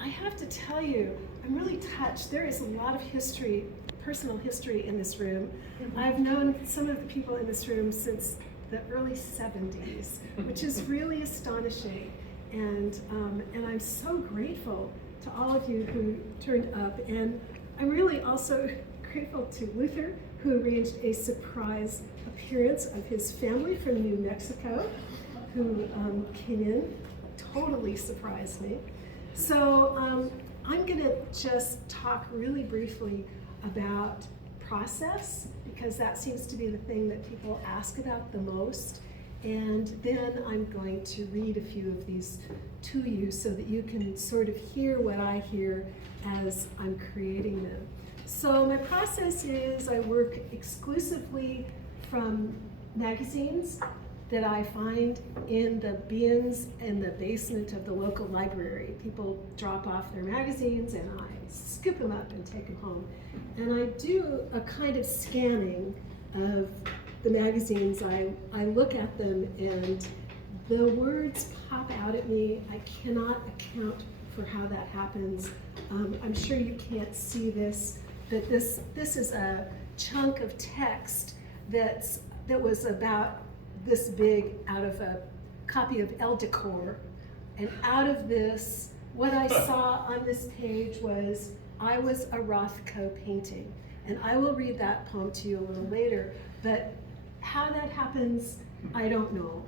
I have to tell you, I'm really touched. There is a lot of history, personal history in this room. I've known some of the people in this room since the early 70s, which is really astonishing. And I'm so grateful to all of you who turned up. And I'm really also grateful to Luther, who arranged a surprise appearance of his family from New Mexico, who came in, totally surprised me. So I'm gonna just talk really briefly about process, because that seems to be the thing that people ask about the most. And then I'm going to read a few of these to you so that you can sort of hear what I hear as I'm creating them. So my process is I work exclusively from magazines that I find in the bins in the basement of the local library. People drop off their magazines and I scoop them up and take them home. And I do a kind of scanning of the magazines. I look at them and the words pop out at me. I cannot account for how that happens. I'm sure you can't see this, but this is a chunk of text that was about this big out of a copy of El Decor. And out of this, what I saw on this page was, I was a Rothko painting. And I will read that poem to you a little later, but how that happens, I don't know.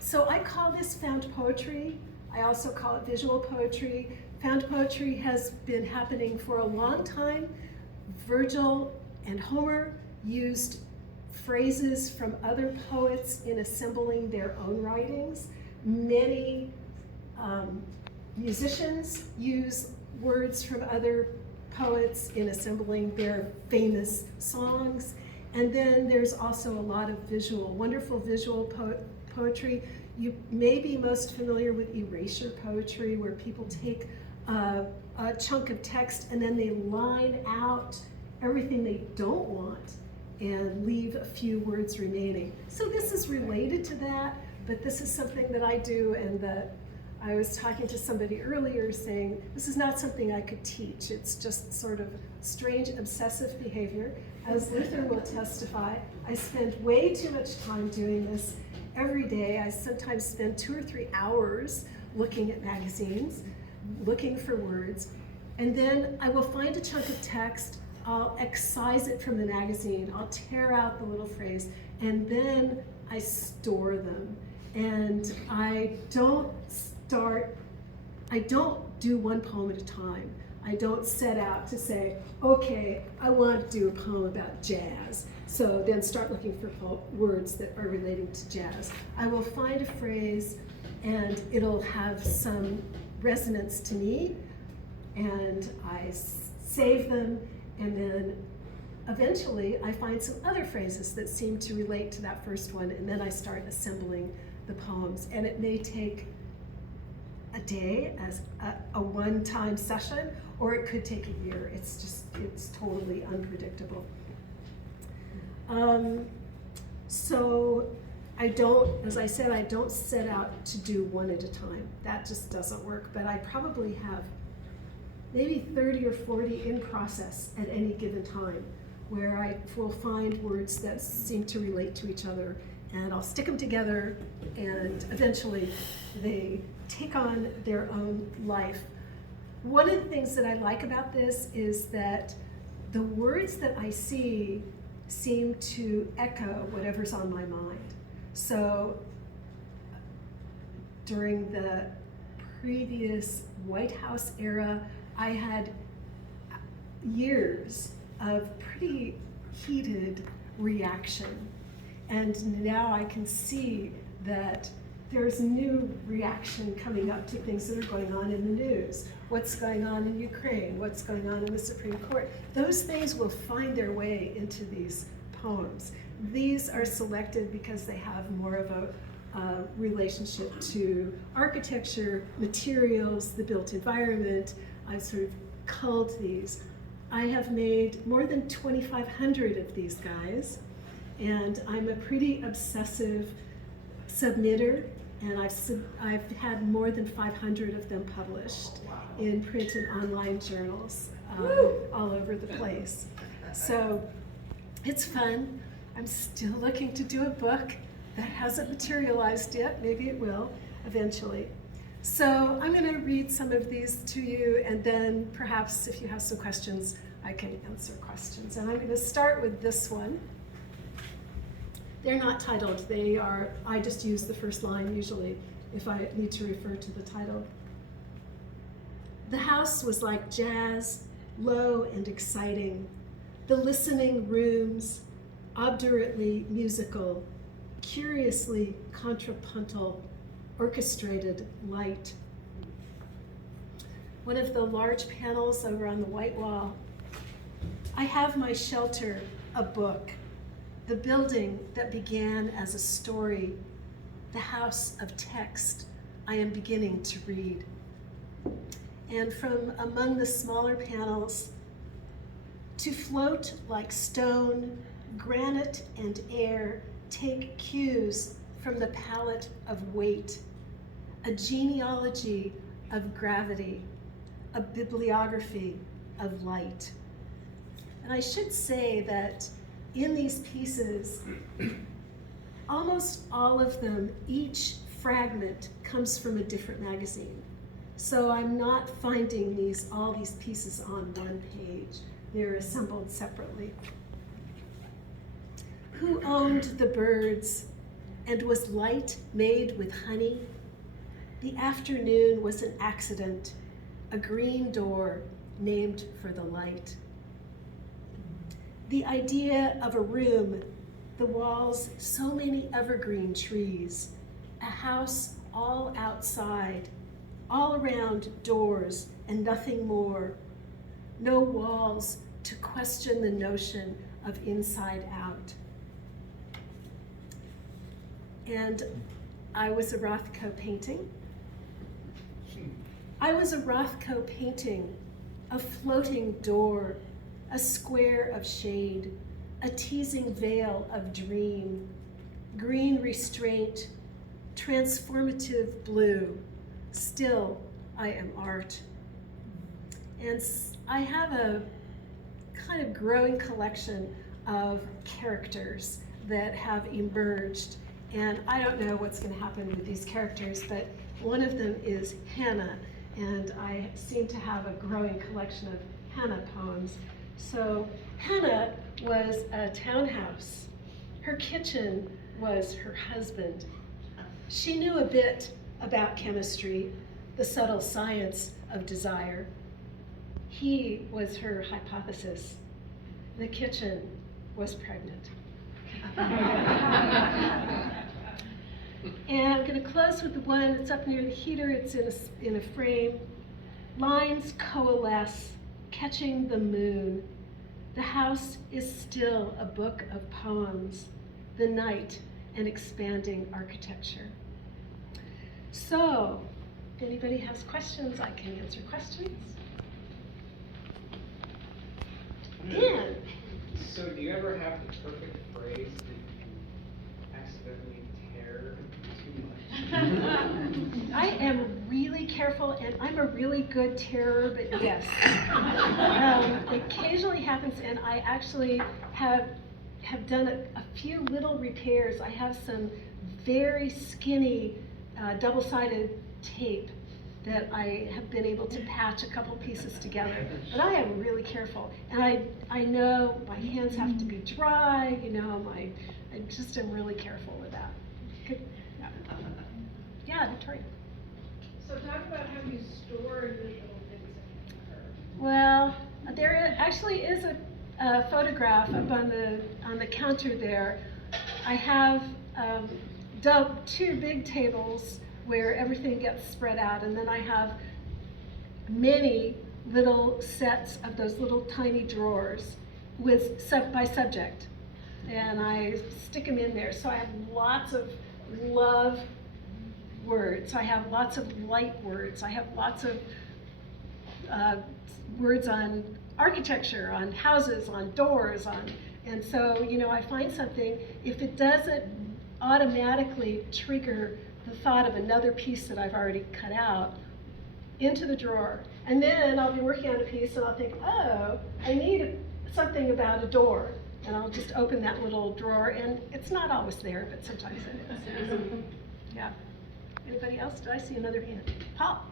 So I call this found poetry. I also call it visual poetry. Found poetry has been happening for a long time. Virgil and Homer used phrases from other poets in assembling their own writings. Many musicians use words from other poets in assembling their famous songs. And then there's also a lot of wonderful visual poetry. You may be most familiar with erasure poetry, where people take a chunk of text and then they line out everything they don't want and leave a few words remaining. So this is related to that, but this is something that I do, and that I was talking to somebody earlier saying, this is not something I could teach. It's just sort of strange obsessive behavior. As Luther will testify, I spend way too much time doing this every day. I sometimes spend 2 or 3 hours looking at magazines, looking for words, and then I will find a chunk of text. I'll excise it from the magazine, I'll tear out the little phrase, and then I store them. And I don't do one poem at a time. I don't set out to say, okay, I want to do a poem about jazz, so then start looking for words that are relating to jazz. I will find a phrase and it'll have some resonance to me, and I save them. And then eventually I find some other phrases that seem to relate to that first one, and then I start assembling the poems. And it may take a day as a one-time session, or it could take a year. It's totally unpredictable. So as I said, I don't set out to do one at a time. That just doesn't work, but I probably have maybe 30 or 40 in process at any given time, where I will find words that seem to relate to each other, and I'll stick them together, and eventually they take on their own life. One of the things that I like about this is that the words that I see seem to echo whatever's on my mind. So during the previous White House era, I had years of pretty heated reaction. And now I can see that there's new reaction coming up to things that are going on in the news. What's going on in Ukraine? What's going on in the Supreme Court? Those things will find their way into these poems. These are selected because they have more of a relationship to architecture, materials, the built environment. I've sort of culled these. I have made more than 2,500 of these guys, and I'm a pretty obsessive submitter, and I've had more than 500 of them published in print and online journals all over the place. So it's fun. I'm still looking to do a book. That hasn't materialized yet. Maybe it will eventually. So I'm going to read some of these to you, and then perhaps if you have some questions, I can answer questions. And I'm going to start with this one. They're not titled. They are, I just use the first line usually if I need to refer to the title. The house was like jazz, low and exciting. The listening rooms, obdurately musical, curiously contrapuntal, orchestrated light. One of the large panels over on the white wall. I have my shelter, a book, the building that began as a story, the house of text I am beginning to read. And from among the smaller panels, to float like stone, granite and air take cues from the palette of weight, a genealogy of gravity, a bibliography of light. And I should say that in these pieces, almost all of them, each fragment comes from a different magazine. So I'm not finding all these pieces on one page. They're assembled separately. Who owned the birds, and was light made with honey? The afternoon was an accident, a green door named for the light. The idea of a room, the walls, so many evergreen trees, a house all outside, all around doors and nothing more, no walls to question the notion of inside out. And I was a Rothko painting. I was a Rothko painting, a floating door, a square of shade, a teasing veil of dream, green restraint, transformative blue. Still, I am art. And I have a kind of growing collection of characters that have emerged. And I don't know what's going to happen with these characters, but one of them is Hannah, and I seem to have a growing collection of Hannah poems. So Hannah was a townhouse. Her kitchen was her husband. She knew a bit about chemistry, the subtle science of desire. He was her hypothesis. The kitchen was pregnant. And I'm going to close with the one that's up near the heater. It's in a frame. Lines coalesce, catching the moon. The house is still a book of poems, the night an expanding architecture. So, if anybody has questions, I can answer questions. Dan? So do you ever have the perfect phrase that you accidentally tear too much? I am really careful, and I'm a really good terror, but yes. It occasionally happens, and I actually have done a few little repairs. I have some very skinny double-sided tape that I have been able to patch a couple pieces together. But I am really careful. And I know my hands have to be dry, I just am really careful with that. Good. Yeah, Victoria. So talk about how you store your little things in your car. Well, there actually is a photograph up on the counter there. I have two big tables where everything gets spread out, and then I have many little sets of those little tiny drawers by subject, and I stick them in there. So I have lots of love words. I have lots of light words. I have lots of words on architecture, on houses, on doors, and so I find something. If it doesn't automatically trigger the thought of another piece that I've already cut out into the drawer. And then I'll be working on a piece and I'll think, oh, I need something about a door. And I'll just open that little drawer, and it's not always there, but sometimes it is. Yeah. Anybody else? Did I see another hand? Paul?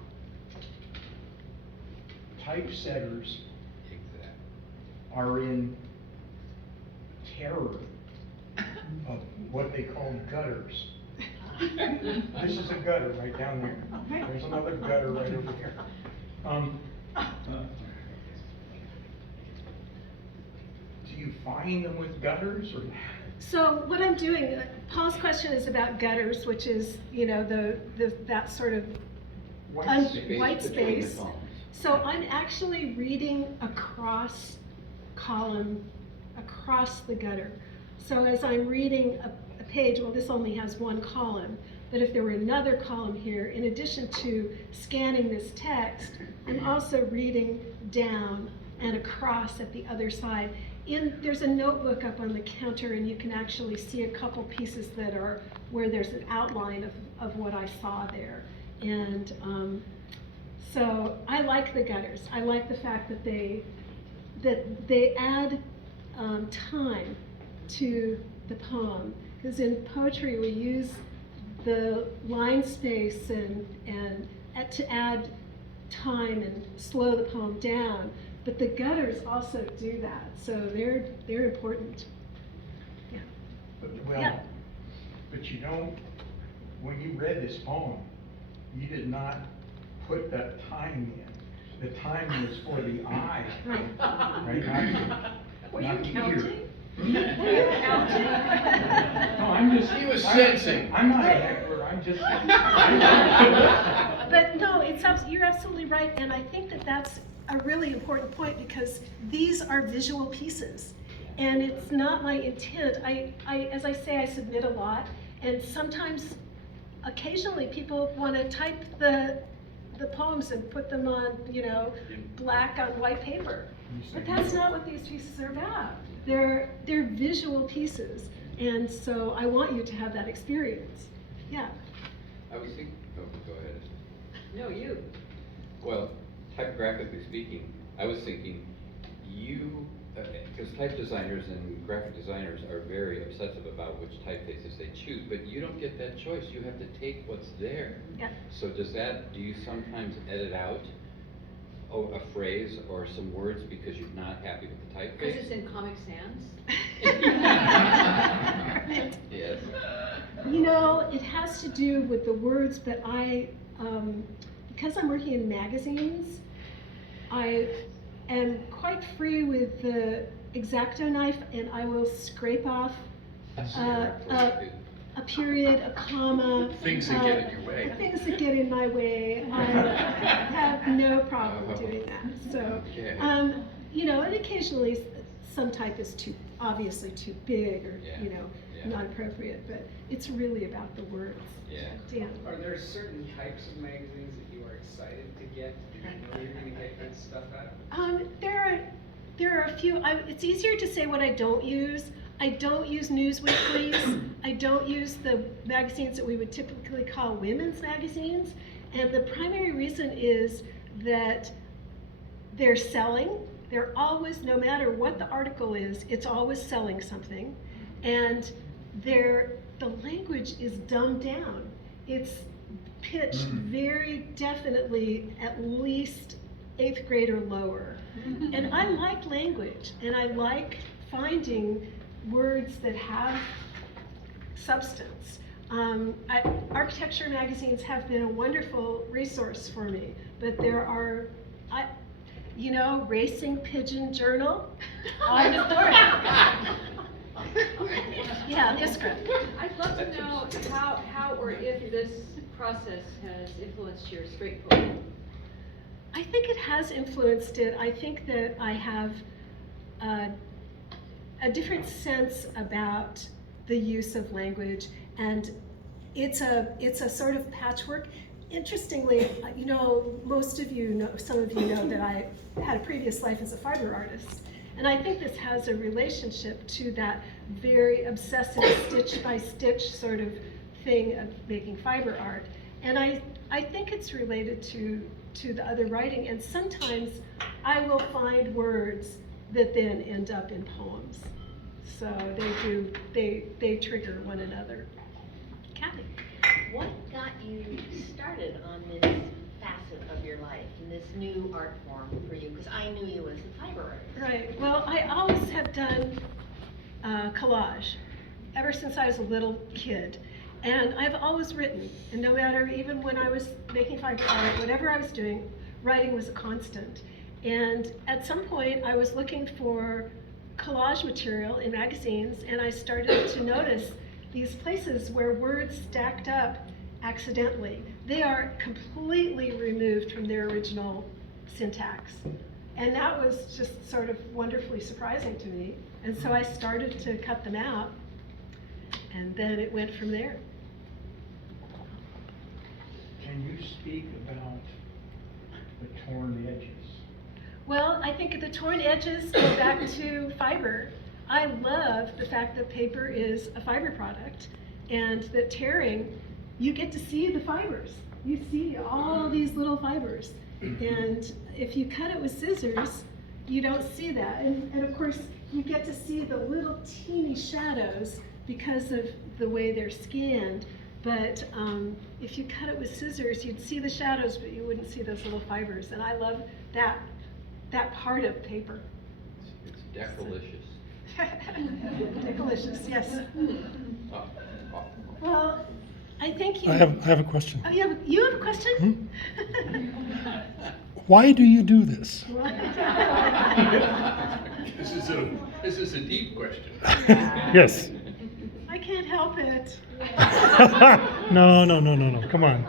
Typesetters are in terror of what they call gutters. This is a gutter right down there. There's another gutter right over here. Do you find them with gutters, or? So what I'm doing, Paul's question is about gutters, which is, you know, that sort of White space white between the space. columns. So I'm actually reading across column, across the gutter. So as I'm reading a page, well, this only has one column, but if there were another column here, in addition to scanning this text, I'm also reading down and across at the other side. There's a notebook up on the counter, and you can actually see a couple pieces that are where there's an outline of what I saw there. And so I like the gutters. I like the fact that they add time to the poem, because in poetry we use the line space and to add time and slow the poem down. But the gutters also do that, so they're important. Yeah. Well, Yeah. but you know, when you read this poem, you did not put that time in. The time was for the eye, Right. right? Were you not the counting? ear. Were you counting? No, I'm just. He was sensing. I'm not an expert, I'm just. But no, you're absolutely right, and I think that that's a really important point, because these are visual pieces, and it's not my intent. As I say, I submit a lot, and sometimes, occasionally, people want to type the poems and put them on, you know, black on white paper. But that's not what these pieces are about. They're visual pieces, and so I want you to have that experience. Yeah. I was thinking, oh, go ahead. No, you. Well, typographically speaking, I was thinking because type designers and graphic designers are very obsessive about which typefaces they choose, but you don't get that choice. You have to take what's there. Yeah. So do you sometimes edit out a phrase or some words because you're not happy with the typeface? Because it's in Comic Sans. Yes. You know, it has to do with the words, but because I'm working in magazines, I am quite free with the X-Acto knife, and I will scrape off a period, a comma. Things that get in your way. Things that get in my way. I have no problem doing that. So, Okay. you know, and occasionally some type is obviously too big, or, Yeah. you know, Yeah. not appropriate, but it's really about the words. Yeah. Dan. Are there certain types of magazines that you are excited to get, that you know you're gonna get good stuff out of? There are a few. It's easier to say what I don't use. I don't use news weeklies. I don't use the magazines that we would typically call women's magazines. And the primary reason is that they're selling. They're always, no matter what the article is, it's always selling something. And the language is dumbed down. It's pitched very definitely at least 8th grade or lower. And I like language, and I like finding words that have substance. Architecture magazines have been a wonderful resource for me, but there are, you know, Racing Pigeon Journal. I'm for it. Yeah, Iskra. I'd love to know how or if this process has influenced your straight poem. I think it has influenced it. I think that I have a different sense about the use of language, and it's a sort of patchwork. Interestingly, you know, most of you know, some of you know that I had a previous life as a fiber artist, and I think this has a relationship to that very obsessive stitch by stitch sort of thing of making fiber art. And I think it's related to the other writing, and sometimes I will find words that then end up in poems. So they trigger one another. Kathy? What got you started on this facet of your life and this new art form for you? Because I knew you as a fiber artist. Right, well, I always have done collage ever since I was a little kid. And I've always written, and no matter, even when I was making fiber art, whatever I was doing, writing was a constant. And at some point, I was looking for collage material in magazines, and I started to notice these places where words stacked up accidentally. They are completely removed from their original syntax. And that was just sort of wonderfully surprising to me. And so I started to cut them out, and then it went from there. Can you speak about the torn edges? Well, I think the torn edges go back to fiber. I love the fact that paper is a fiber product, and that tearing, you get to see the fibers. You see all these little fibers. And if you cut it with scissors, you don't see that. And of course, you get to see the little teeny shadows because of the way they're scanned. But if you cut it with scissors, you'd see the shadows, but you wouldn't see those little fibers. And I love that part of paper. It's decalicious. Delicious, yes. Oh, oh. Well, I think you. I have a question. Oh, you have a question? Why do you do this? This is a deep question. Yes. I can't help it. No. Come on.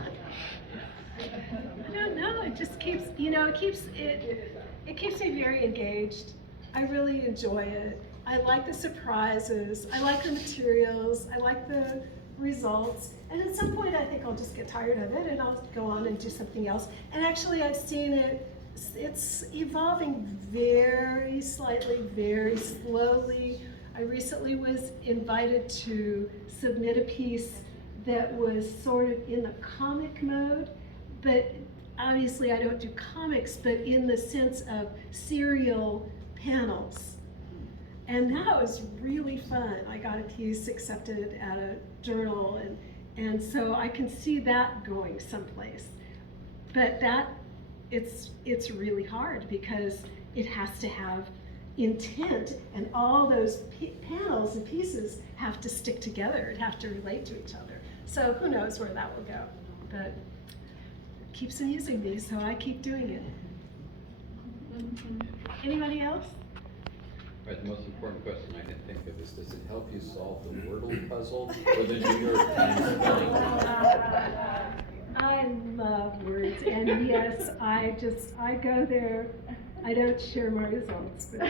I don't know. It just keeps, it keeps me very engaged. I really enjoy it. I like the surprises. I like the materials. I like the results. And at some point, I think I'll just get tired of it and I'll go on and do something else. And actually, I've seen it's evolving very slightly, very slowly. I recently was invited to submit a piece that was sort of in the comic mode, but obviously I don't do comics, but in the sense of serial panels. And that was really fun. I got a piece accepted at a journal, and so I can see that going someplace. But it's really hard because it has to have intent, and all those panels and pieces have to stick together and have to relate to each other. So who knows where that will go, but it keeps amusing me, so I keep doing it. Anybody else? Right, the most important question I can think of is, does it help you solve the Wordle puzzle or the New York Times spelling bee? I love words, and yes, I go there. I don't share my results, but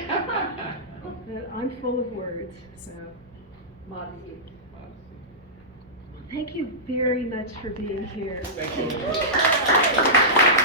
I'm full of words, so. Modesty. Thank you very much for being here. Thank you.